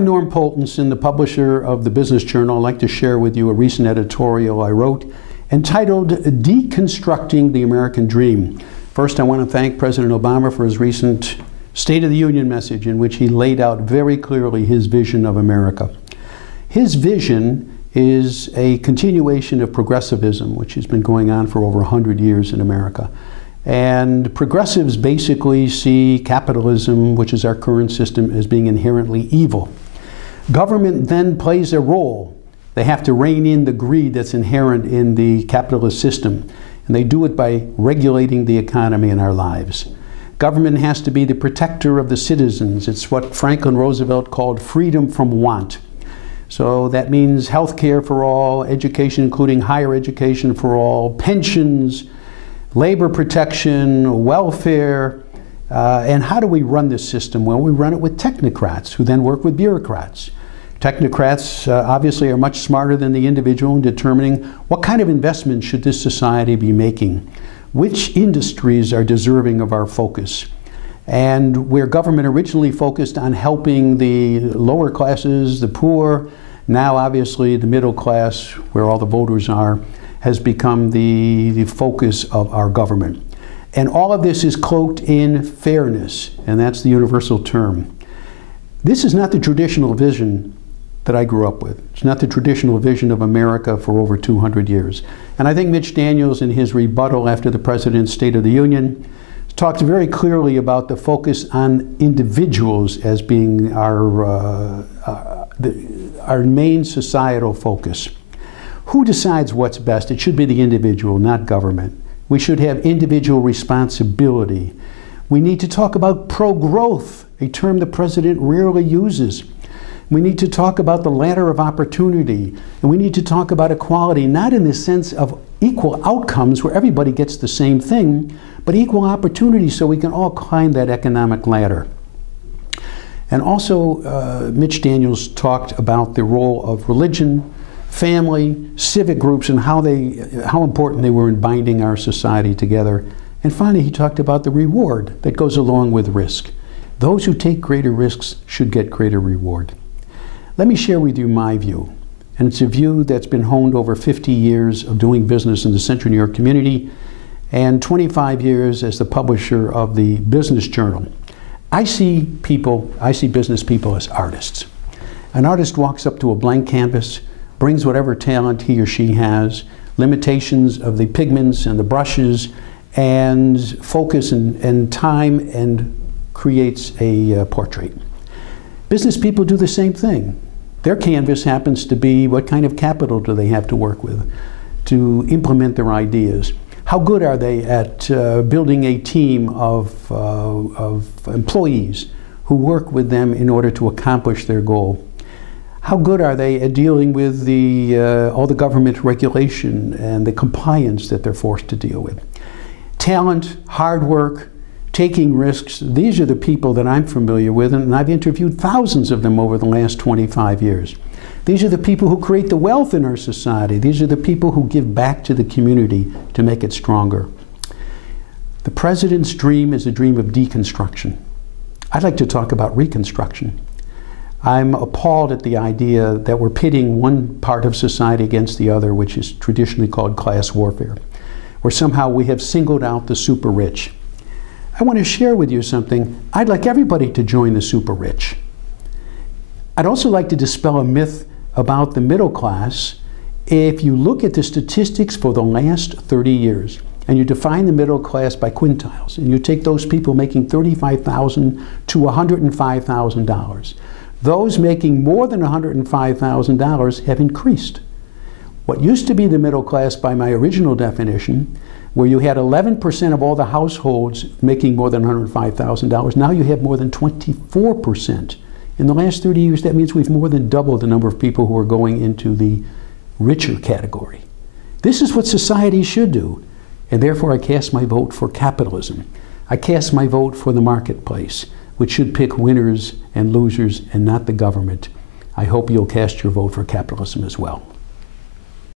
I'm Norm Poultonson, the publisher of the Business Journal. I'd like to share with you a recent editorial I wrote entitled Deconstructing the American Dream. First, I want to thank President Obama for his recent State of the Union message in which he laid out very clearly his vision of America. His vision is a continuation of progressivism, which has been going on for over 100 years in America. And progressives basically see capitalism, which is our current system, as being inherently evil. Government then plays a role. They have to rein in the greed that's inherent in the capitalist system. And they do it by regulating the economy and our lives. Government has to be the protector of the citizens. It's what Franklin Roosevelt called freedom from want. So that means health care for all, education, including higher education for all, pensions, labor protection, welfare, and how do we run this system? Well, we run it with technocrats who then work with bureaucrats. Technocrats obviously are much smarter than the individual in determining what kind of investment should this society be making, which industries are deserving of our focus. And where government originally focused on helping the lower classes, the poor, now obviously the middle class, where all the voters are, has become the focus of our government. And all of this is cloaked in fairness, and that's the universal term. This is not the traditional vision that I grew up with. It's not the traditional vision of America for over 200 years. And I think Mitch Daniels, in his rebuttal after the President's State of the Union, talked very clearly about the focus on individuals as being our main societal focus. Who decides what's best? It should be the individual, not government. We should have individual responsibility. We need to talk about pro-growth, a term the President rarely uses. We need to talk about the ladder of opportunity, and we need to talk about equality, not in the sense of equal outcomes where everybody gets the same thing, but equal opportunity so we can all climb that economic ladder. And also, Mitch Daniels talked about the role of religion, family, civic groups, and how important they were in binding our society together. And finally, he talked about the reward that goes along with risk. Those who take greater risks should get greater reward. Let me share with you my view, and it's a view that's been honed over 50 years of doing business in the Central New York community and 25 years as the publisher of the Business Journal. I see business people as artists. An artist walks up to a blank canvas, brings whatever talent he or she has, limitations of the pigments and the brushes, and focus and time, and creates a portrait. Business people do the same thing. Their canvas happens to be what kind of capital do they have to work with to implement their ideas. How good are they at building a team of employees who work with them in order to accomplish their goal? How good are they at dealing with all the government regulation and the compliance that they're forced to deal with? Talent, hard work, taking risks, these are the people that I'm familiar with, and I've interviewed thousands of them over the last 25 years. These are the people who create the wealth in our society. These are the people who give back to the community to make it stronger. The President's dream is a dream of deconstruction. I'd like to talk about reconstruction. I'm appalled at the idea that we're pitting one part of society against the other, which is traditionally called class warfare, where somehow we have singled out the super rich. I want to share with you something. I'd like everybody to join the super rich. I'd also like to dispel a myth about the middle class. If you look at the statistics for the last 30 years, and you define the middle class by quintiles, and you take those people making $35,000 to $105,000, those making more than $105,000 have increased. What used to be the middle class by my original definition, where you had 11% of all the households making more than $105,000, now you have more than 24%. In the last 30 years, that means we've more than doubled the number of people who are going into the richer category. This is what society should do, and therefore I cast my vote for capitalism. I cast my vote for the marketplace, which should pick winners and losers and not the government. I hope you'll cast your vote for capitalism as well.